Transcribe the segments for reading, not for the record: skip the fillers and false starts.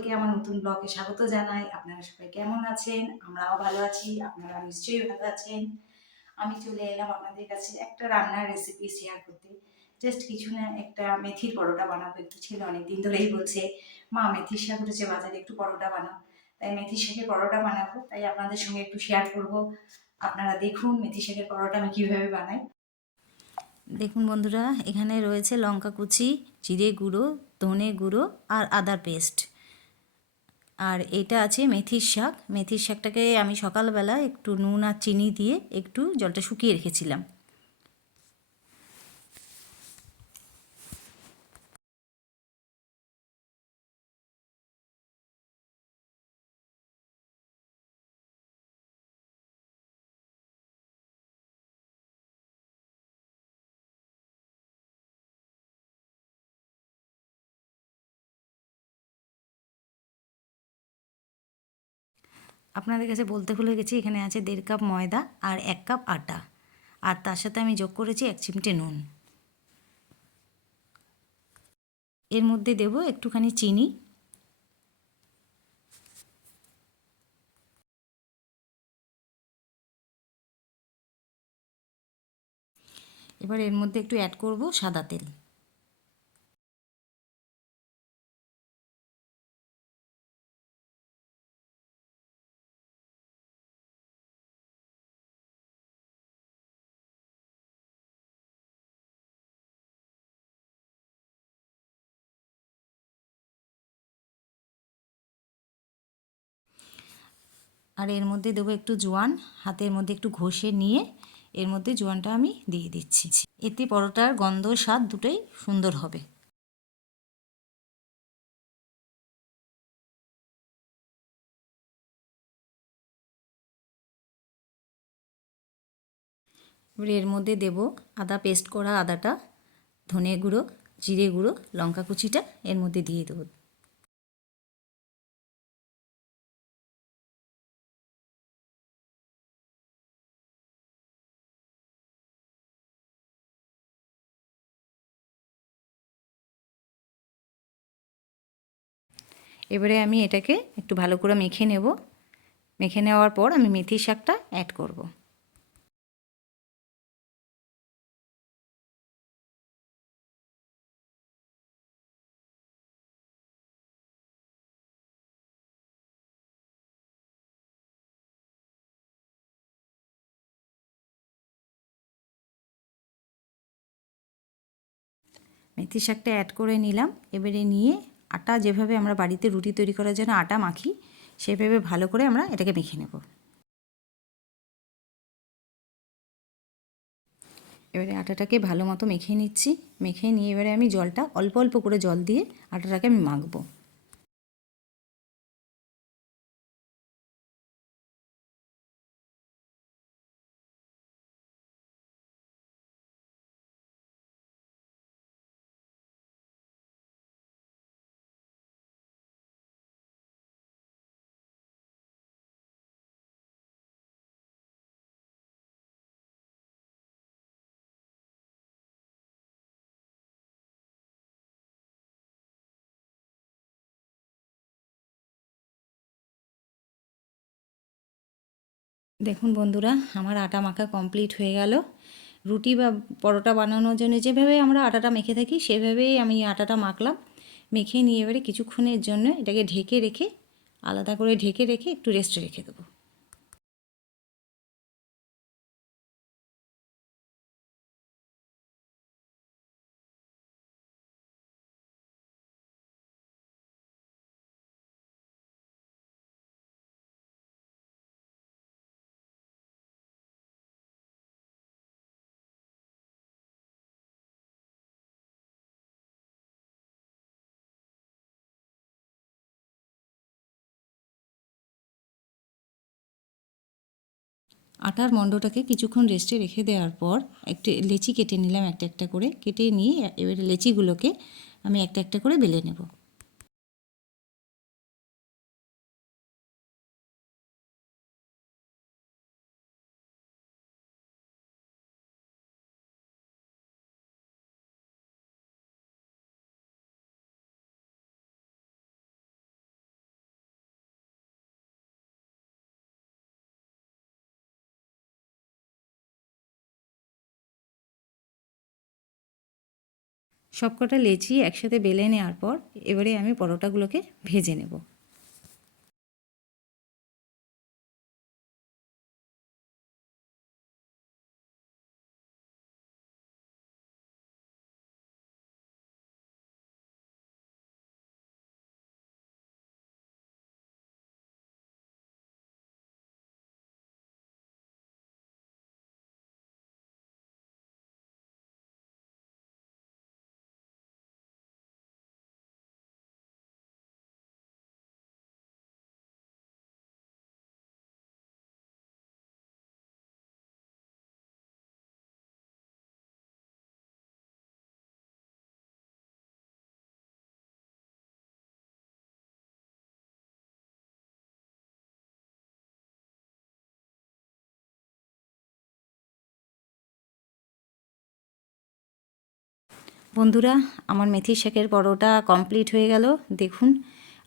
সকলকে আমার নতুন ব্লগে স্বাগত জানাই। আপনারা সবাই কেমন আছেন? আমরাও ভালো আছি। আপনারা নিশ্চয়ই ভালো আছেন। আমি চলে এলাম আপনাদের কাছে একটা রান্নার রেসিপি শেয়ার করতে। জাস্ট কিছু না, একটা মেথির পরোটা বানাবো। একটু ছেলে অনেকদিন ধরেই বলছে, মা মেথির শাক উঠেছে বাজারে, একটু পরোটা বানাও। তাই মেথির শাকের পরোটা বানাবো। তাই আপনাদের সঙ্গে একটু শেয়ার করব। আপনারা দেখুন মেথি শাকের পরোটা আমি কীভাবে বানাই। দেখুন বন্ধুরা, এখানে রয়েছে লঙ্কা কুচি, জিরে গুঁড়ো, ধনে গুঁড়ো আর আদার পেস্ট। আর এটা আছে মেথির শাক। মেথির শাকটাকে আমি সকালবেলা একটু নুন আর চিনি দিয়ে একটু জলটা শুকিয়ে রেখেছিলাম। আপনাদের কাছে বলতে ভুলে গেছি, এখানে আছে 1.5 কাপ ময়দা আর 1 কাপ আটা, আর তার সাথে আমি যোগ করেছি 1 চিমটে নুন। এর মধ্যে দেব একটুখানি চিনি। এবার এর মধ্যে একটু অ্যাড করব সাদা তেল। আর এর মধ্যে দেবো একটু জোয়ান, হাতের মধ্যে একটু ঘষে নিয়ে এর মধ্যে জোয়ানটা আমি দিয়ে দিচ্ছি। এতে পরোটার গন্ধ স্বাদ দুটোই সুন্দর হবে। এবার এর মধ্যে দেব আদা পেস্ট করা আদাটা, ধনে গুঁড়ো, জিরে গুঁড়ো, লঙ্কা কুচিটা এর মধ্যে দিয়ে দেবো। এবারে আমি এটাকে একটু ভালো করে মেখে নেব। মেখে নেওয়ার পর আমি মেথির শাকটা অ্যাড করব। মেথি শাকটা অ্যাড করে নিলাম। এবারে নিয়ে আটা, যেভাবে আমরা বাড়িতে রুটি তৈরি করার জন্য আটা মাখি, সেভাবে ভালো করে আমরা এটাকে মেখে নেব। এবারে আটাটাকে ভালো মতো মেখে নিচ্ছি। মেখে নিয়ে এবারে আমি জলটা অল্প অল্প করে জল দিয়ে আটাটাকে আমি মাখবো। দেখুন বন্ধুরা, আমার আটা মাখা কমপ্লিট হয়ে গেল। রুটি বা পরোটা বানানোর জন্য যেভাবে আমরা আটাটা মেখে থাকি সেভাবেই আমি আটাটা মাখলাম। মেখে নিয়ে এবারে কিছুক্ষণের জন্য এটাকে ঢেকে রেখে, আলাদা করে ঢেকে রেখে একটু রেস্টে রেখে দেবো। আটার মণ্ডটাকে কিছুক্ষণ রেস্টে রেখে দেওয়ার পর একটু লেচি কেটে নিলাম, একটা একটা করে কেটে নিয়ে এবারে লেচিগুলোকে আমি একটা একটা করে বেলে নেব। সবকটা লেচি একসাথে বেলে নেওয়ার পর এবারে আমি পরোটাগুলোকে ভেজে নেব। বন্ধুরা, আমার মেথি শাকের পরোটা কমপ্লিট হয়ে গেল। দেখুন,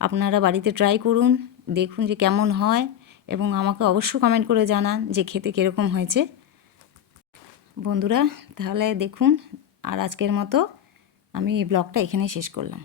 আপনারা বাড়িতে ট্রাই করুন, দেখুন যে কেমন হয় এবং আমাকে অবশ্যই কমেন্ট করে জানান যে খেতে কীরকম হয়েছে। বন্ধুরা, তাহলে দেখুন, আর আজকের মতো আমি এই ব্লগটা এখানেই শেষ করলাম।